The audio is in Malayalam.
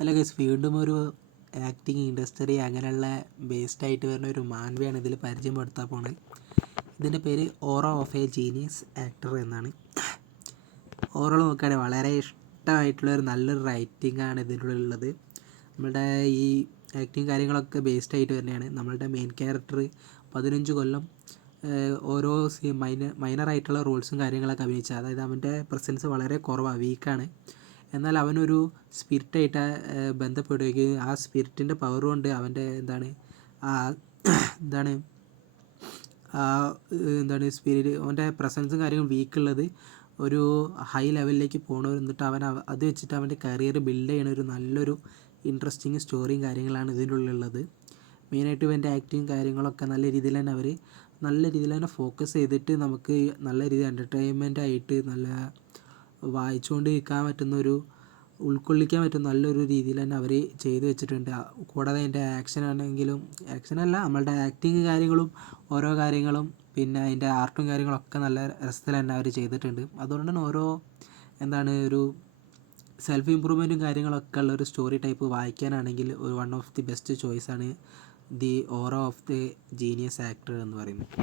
അല്ല ഗൈസ്, വീണ്ടും ഒരു ആക്ടിങ് ഇൻഡസ്ട്രി അങ്ങനെയുള്ള ബേസ്ഡ് ആയിട്ട് വരുന്ന ഒരു മാൻവയാണ് ഇതിൽ പരിചയപ്പെടുത്താൻ പോണത്. ഇതിൻ്റെ പേര് ഓറ ഓഫ് എ ജീനിയസ് ആക്ടർ എന്നാണ്. ഓവറോൾ നോക്കുകയാണെങ്കിൽ വളരെ ഇഷ്ടമായിട്ടുള്ള ഒരു നല്ലൊരു റൈറ്റിംഗ് ആണ് ഇതിൻ്റെ ഉള്ളത്. നമ്മളുടെ ഈ ആക്ടിങ് കാര്യങ്ങളൊക്കെ ബേസ്ഡ് ആയിട്ട് തന്നെയാണ്. നമ്മളുടെ മെയിൻ ക്യാരക്ടർ 15 കൊല്ലം ഓരോ മൈനറായിട്ടുള്ള റോൾസും കാര്യങ്ങളൊക്കെ അഭിനയിച്ചത്. അതായത് അവൻ്റെ പ്രസൻസ് വളരെ കുറവാണ്, വീക്കാണ്. എന്നാൽ അവനൊരു സ്പിരിറ്റായിട്ട് ബന്ധപ്പെടുകയും ആ സ്പിരിറ്റിൻ്റെ പവർ കൊണ്ട് അവൻ്റെ സ്പിരിറ്റ് അവൻ്റെ പ്രസൻസും കാര്യങ്ങളും വീക്കുള്ളത് ഒരു ഹൈ ലെവലിലേക്ക് പോകണം. എന്നിട്ട് അവൻ അത് വെച്ചിട്ട് അവൻ്റെ കരിയർ ബിൽഡ് ചെയ്യണ ഒരു നല്ലൊരു ഇൻട്രസ്റ്റിങ് സ്റ്റോറിയും കാര്യങ്ങളാണ് ഇതിൻ്റെ ഉള്ളിലുള്ളത്. മെയിനായിട്ട് ഇവൻ്റെ ആക്ടിങ് കാര്യങ്ങളൊക്കെ നല്ല രീതിയിൽ തന്നെ ഫോക്കസ് ചെയ്തിട്ട് നമുക്ക് നല്ല രീതിയിൽ എൻ്റർടൈൻമെൻ്റ് ആയിട്ട് നല്ല വായിച്ചുകൊണ്ടിരിക്കാൻ ഉൾക്കൊള്ളിക്കാൻ പറ്റുന്ന നല്ലൊരു രീതിയിൽ തന്നെ അവർ ചെയ്തു വെച്ചിട്ടുണ്ട്. കൂടാതെ അതിൻ്റെ ആക്ഷനല്ല, നമ്മളുടെ ആക്ടിങ് കാര്യങ്ങളും ഓരോ കാര്യങ്ങളും പിന്നെ അതിൻ്റെ ആർട്ടും കാര്യങ്ങളൊക്കെ നല്ല രസത്തിൽ തന്നെ അവർ ചെയ്തിട്ടുണ്ട്. അതുകൊണ്ട് തന്നെ ഒരു സെൽഫ് ഇമ്പ്രൂവ്മെൻറ്റും കാര്യങ്ങളൊക്കെ ഉള്ള ഒരു സ്റ്റോറി ടൈപ്പ് വായിക്കാനാണെങ്കിൽ ഒരു വൺ ഓഫ് ദി ബെസ്റ്റ് ചോയ്സാണ് the aura of the genius actor എന്ന് പറയുന്നത്.